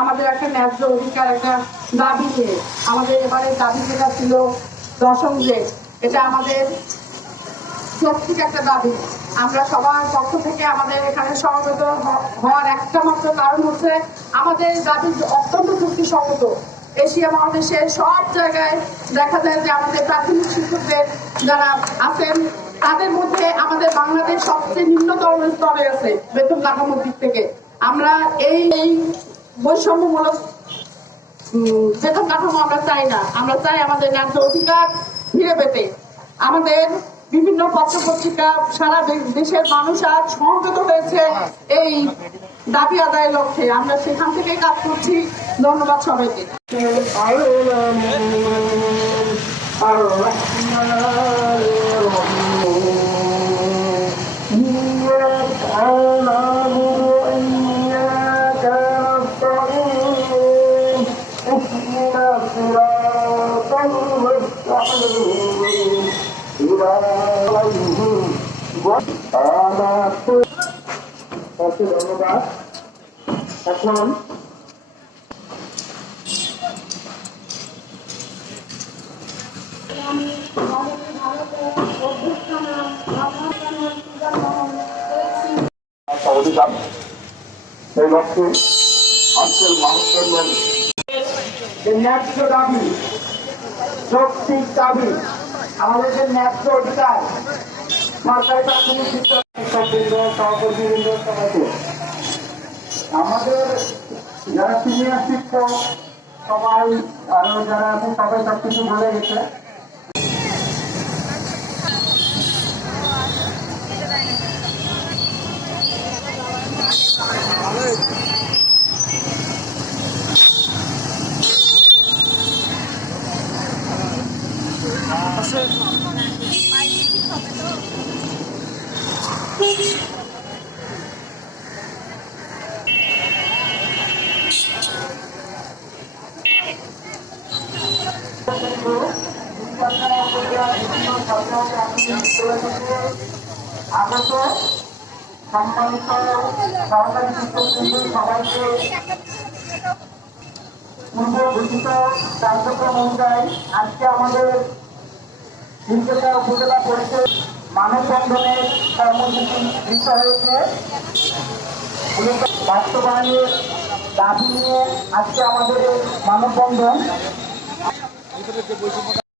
আমাদের একটা ন্যায্য অধিকার, একটা দাবি নিয়ে আমাদের এবারে দাবি যেটা ছিল দশম গ্রেড, এটা আমাদের যৌক্তিক একটা দাবি। আমরা সবার পক্ষ থেকে আমাদের এখানে সমবেত হওয়ার একটা মাত্র কারণ হচ্ছে আমাদের দাবি অত্যন্ত যুক্তিসঙ্গত। এশিয়া মহাদেশের সব জায়গায় দেখা যায় যে আমাদের প্রাথমিক শিক্ষকদের যারা আছেন তাদের মধ্যে আমাদের বাংলাদেশ সবচেয়ে নিম্নতম স্তরে আছে বেতন কাঠামোর দিক থেকে। আমরা এই বৈষম্যমূলক বেতন কাঠামো আমরা চাই না। আমরা চাই আমাদের ন্যায্য অধিকার ফিরে পেতে। আমাদের বিভিন্ন পত্র পত্রিকা সারা দেশের মানুষ আজ সমবেত হয়েছে এই দাবি আদায়ের লক্ষ্যে। আমরা সেখান থেকে কাজ করছি। ধন্যবাদ সবাইকে। ধন্যবাদ। এখন অধিকার সেই লক্ষ্যে আজকের মানুষের যে ন্যায্য দাবি, যৌক্তিক দাবি, আমাদের যে ন্যায্য অধিকার, সরকারি প্রাথমিক শিক্ষকবৃন্দ, সহকর্মীবৃন্দ সবাইকে, আমাদের যারা সিনিয়র শিক্ষক সবাই আরো যারা আছে সবাই সবকিছু বলে গেছে। আগত সম্মানিত সহকারী শিক্ষকবৃন্দ সবাইকে পূর্ব ঘোষিত কার্যক্রম অনুযায়ী আজকে আমাদের তিনটা উপজেলা পরিষদ মানববন্ধনের কর্মসূচি গৃহীত হয়েছে। বাস্তবায়নের দাবি নিয়ে আজকে আমাদের মানববন্ধন।